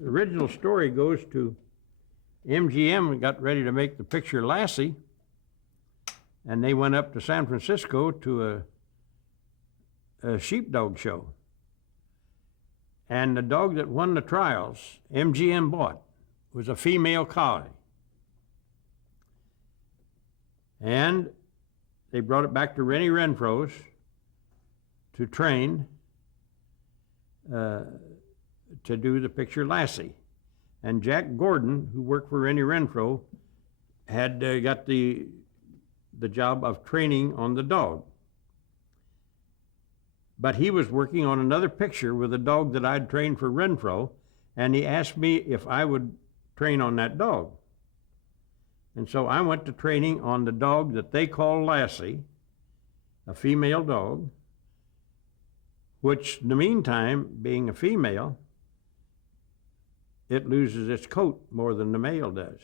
the original story goes to MGM got ready to make the picture Lassie, and they went up to San Francisco to a sheepdog show. And the dog that won the trials, MGM bought, was a female collie. And they brought it back to Rennie Renfro's to train to do the picture Lassie. And Jack Gordon, who worked for Rennie Renfro, had got the job of training on the dog. But he was working on another picture with a dog that I'd trained for Renfro, and he asked me if I would train on that dog. And so I went to training on the dog that they call Lassie, a female dog, which in the meantime, being a female, it loses its coat more than the male does.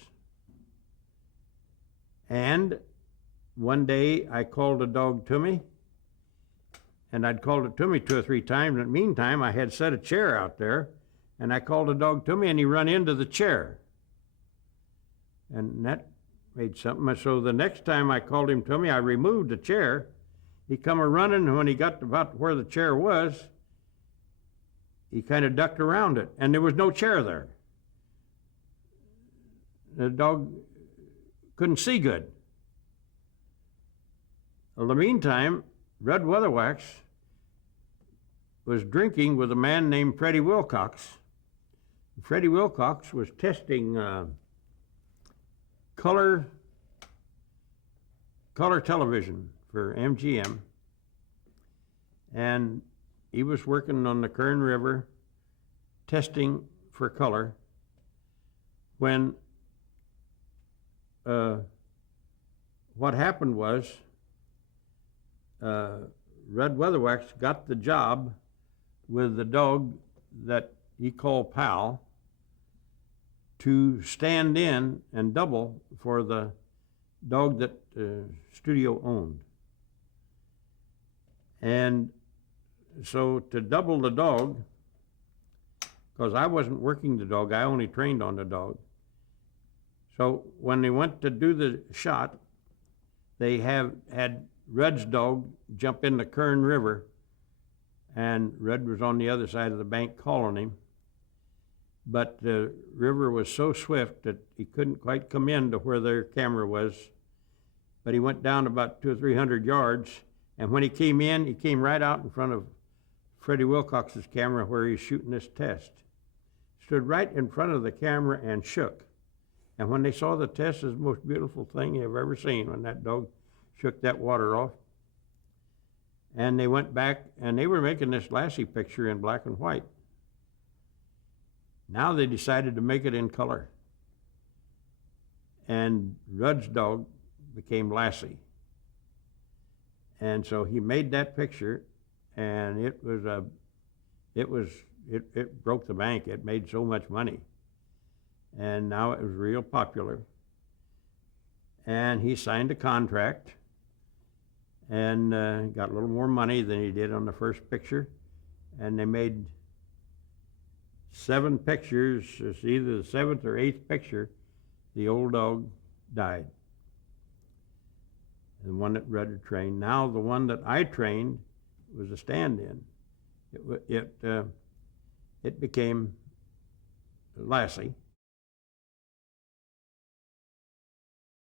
And one day I called a dog to me, and I'd called it to me 2 or 3 times. In the meantime, I had set a chair out there, and I called a dog to me, and he run into the chair. And that made something. So the next time I called him to me, I removed the chair. He come a-running, and when he got about where the chair was, he kind of ducked around it, and there was no chair there. The dog couldn't see good. Well, in the meantime, Red Weatherwax was drinking with a man named Freddie Wilcox. Freddie Wilcox was testing color television for MGM, and he was working on the Kern River testing for color when what happened was Red Weatherwax got the job with the dog that he called Pal to stand in and double for the dog that studio owned. And so to double the dog, because I wasn't working the dog, I only trained on the dog. So when they went to do the shot, they had Red's dog jump in the Kern River, and Red was on the other side of the bank calling him. But the river was so swift that he couldn't quite come in to where their camera was. But he went down about 200 or 300 yards, and when he came in, he came right out in front of Freddie Wilcox's camera where he was shooting this test. Stood right in front of the camera and shook. And when they saw the test, it was the most beautiful thing you've ever seen when that dog shook that water off. And they went back, and they were making this Lassie picture in black and white. Now they decided to make it in color. And Rudd's dog became Lassie. And so he made that picture, and it broke the bank. It made so much money. And now it was real popular. And he signed a contract and got a little more money than he did on the first picture. And they made 7 pictures. It's either the 7th or 8th picture, the old dog died. The one that Rudd trained. Now the one that I trained was a stand-in. It became Lassie.